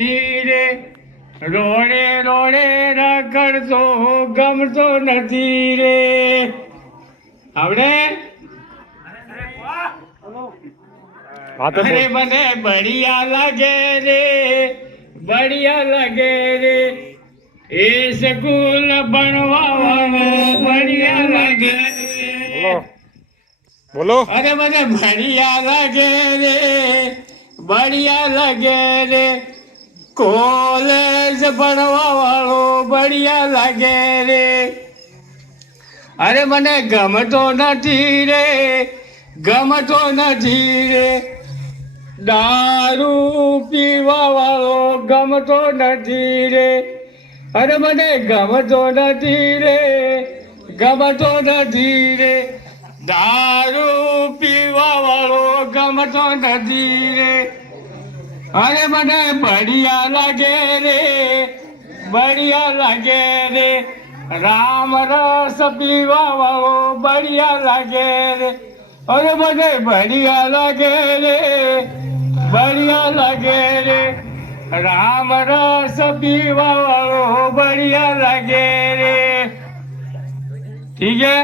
રે રોડે રોડે રખડતો ગમતો નથી રે આવડે અરે મને બઢિયા લાગે રે બઢિયા લાગે રે એ સ્કૂલ ભણવા વાળો બઢિયા લાગે રે બોલો અરે મને બઢિયા લાગે રે બઢિયા લાગે રે કોલેજ ભણવા વાળો બઢિયા લાગે રે અરે મને ગમતો નથી રે ગમતો નથી રે દારૂ પીવા વાળો ગમતો નથી રે અરે મને ગમતો નથી રે ગમતો નથી રે દારૂ પીવા વાળો ગમતો નથી રે અરે મને બઢિયા લાગે રે બઢિયા લાગે રે રામ રસ પીવા વાળો બઢિયા લાગે રે અરે મને બઢિયા લાગે રે બઢિયા લાગે રે રામ રસ પીવા વાળો બઢિયા લાગે રે ઠીક હે